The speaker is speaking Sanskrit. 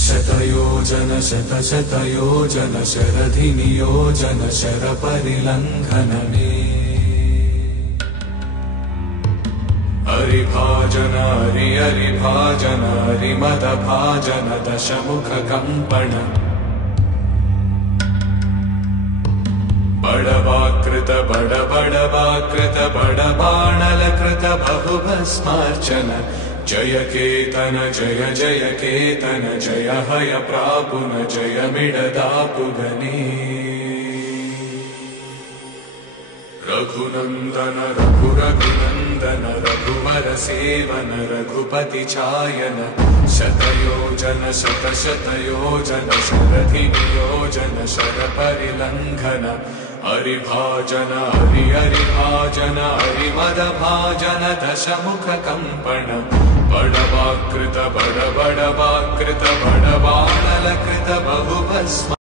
शतयोजन शतशतयोजन शरधिनियोजन शरपरिलङ्घनमे हरिभाजन हरिभाजन हरिमदभाजन दशमुखकम्पण बडवाकृत बडबडवाकृत बडबाणलकृत बहुभस्मार्चन जय केतन जय जय केतन जय हय प्रापुन जय मिडदापुगने रघुनन्दन रघुरघुनन्दन रघुवर सेवन रघुपति चायन शतयोजन शतशतयोजन शरधिनियोजन शरपरिलङ्घन हरिभाजन हरिभाजन हरिमदभाजन दशमुखकम्पण बडवाकृत बडबडवाकृत बडबाणलकृत बहुभस्म